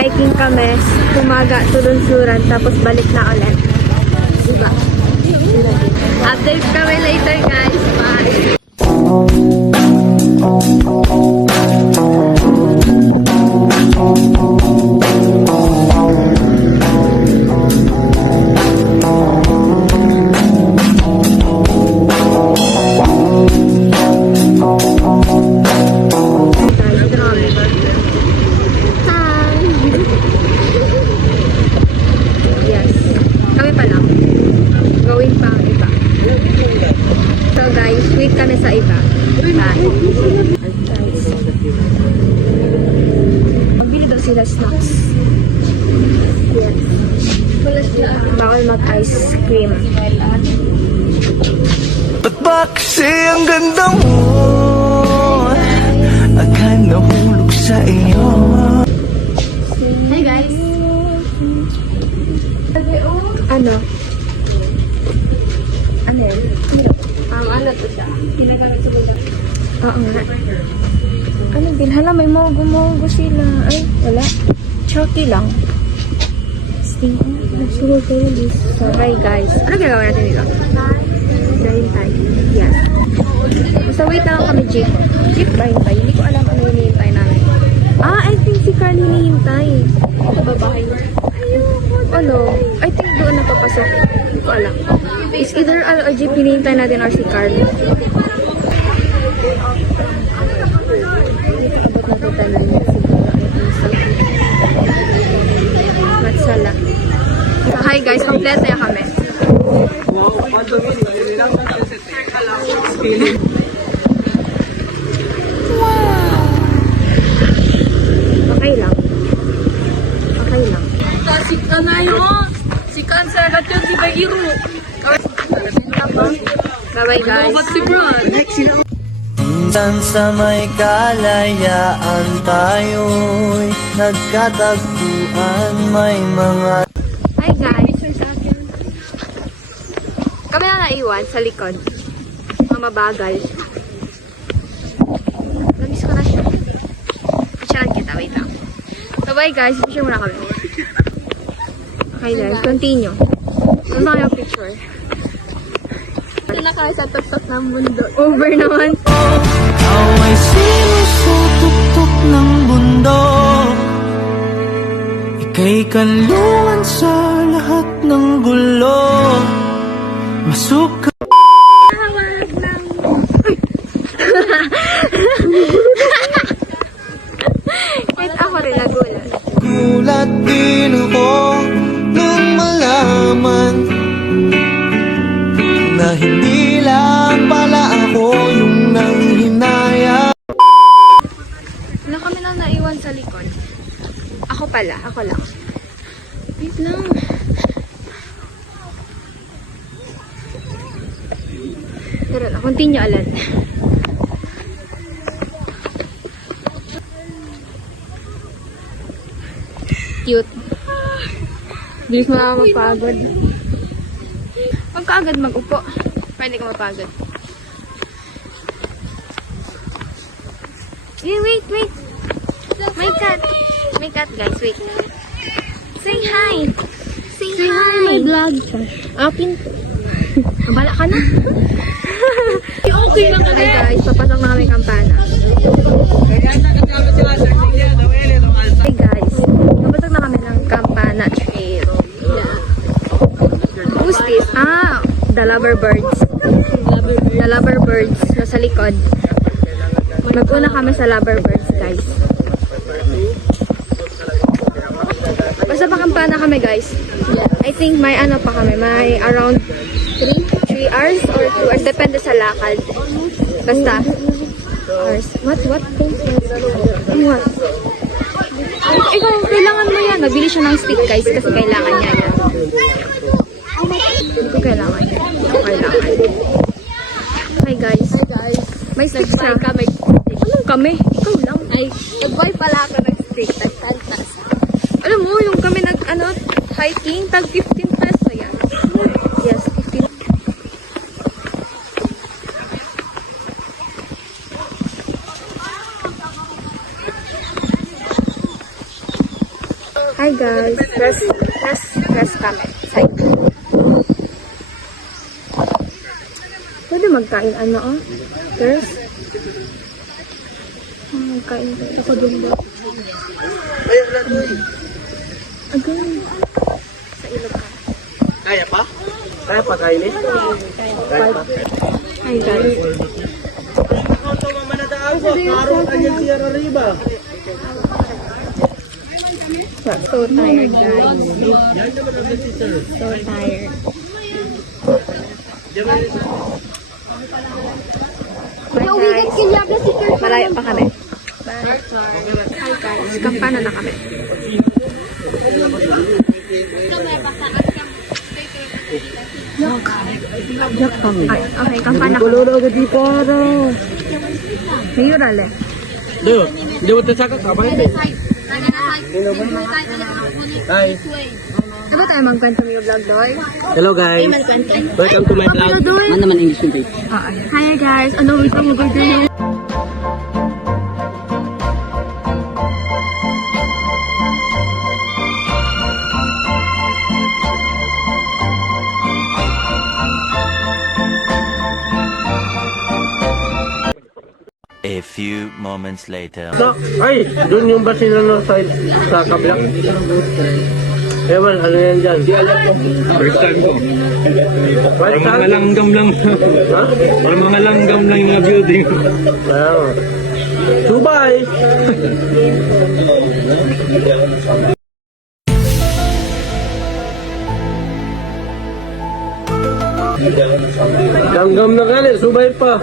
Hiking kami, umaga, tulunsuran, tapos balik na ulit. Diba? Update kami later guys. Bye! Sila snacks. Yes. Bawal mag-ice cream. Ba't ba kasi ang ganda mo? Agad nahulog sa iyo. Hey guys! Ano? Ano yun? Ano to siya? Ginagamit sa bulan? Oo nga. Ano din? Hala, may mogo sila. Ay, wala. Chucky lang. Sting. So, hi guys. Ano ginagawa natin dito? Dahil tayo. Yes. So, wait na lang kami, Jeep. Jeep ba hintay? Hindi ko alam ano hinihintay namin. I think si Carl hinihintay. Babahay. Ano? I think doon napapasok. Hindi ko alam. It's either Jeep hinihintay natin or si Carl. Matsala. Hi guys, kompleto ya kami. Okay lang. Okay lang. Tasik na na yun. Si Kansarat yun, si Bahiro. Bye-bye guys. Ba't si Brad? Minsan sa may kalayaan tayo'y nagkatagpuan, may mga... Hi guys. Kami na naiwan sa likod. Mga mabagal. Namiss ko na siya. Picturean kita, wait lang. So bye guys, picture muna kami. Okay guys, continue. Ano ba yung picture? Ito na kaya sa tuktok ng mundo. Over naman. Away sinusutok-tok ng bundok, ika'y kanlungan sa lahat ng gulo. Masuka Kahit ako rin nagulat. gulat din ako nung malaman na hindi lang pala ako yung nanghinaya. Wala kami nang naiwan sa likod. Ako pala, ako lang. Wait lang. Pero na, continue alat. Cute. Bilis mo na mapagod. Huwag ka agad mag-upo. Pwede ka mapagod. Wait. My cat guys, wait. Say hi. Say hi. My vlog. Apin. Bala ka na. Okay lang ka Hi guys, papasok na kami kampana. Hi guys, papasok na kami ng kampana trail. Yeah. Who's this? The Loverbirds. The Loverbirds nasa likod. Mag-una kami sa Loverbirds guys. Basta pa kampana kami guys. I think may ano pa kami, may around 3 hours or 2 hours. Depende sa lakad. Basta. Hours. What? What? Ikaw, kailangan mo yan. Nabili siya ng stick guys kasi kailangan niya yan. Ito kailangan niya. Ito kailangan. Hi guys. May stick na. Anong kami? Ikaw lang. Ay, nag-buy pala ako ng stick. Nagtantas. Alam mo, yung kami hiking, tag 15 peso yan. Yes, 15. Hi guys. Press comment. Side. Pwede magkain Girls? Magkain ito sa dulo. Agay. Sa ilog ka. Kaya pa? Kaya pa kainin? Hi guys. So tired guys. So tired. Bye guys. Malayo pa kami. Hi guys. Kampana na kami. Ay, okay, kampana kami. Mayural eh. Duh, dia betul cakap apa nanti? Hi. Diba tayo magkwento mo yung vlog, Doy? Hello guys. Welcome to my vlog. Mana man English nanti? Hi guys, ano wait mo ba din? A few moments later. Ay, doon yung basila sa kabila. Ewan, ano yan dyan? First time ko. First Parang mga time? langgam lang. Ha? Parang mga langgam lang yung mga building. Wow. Subay! Langgam na gali, subay pa.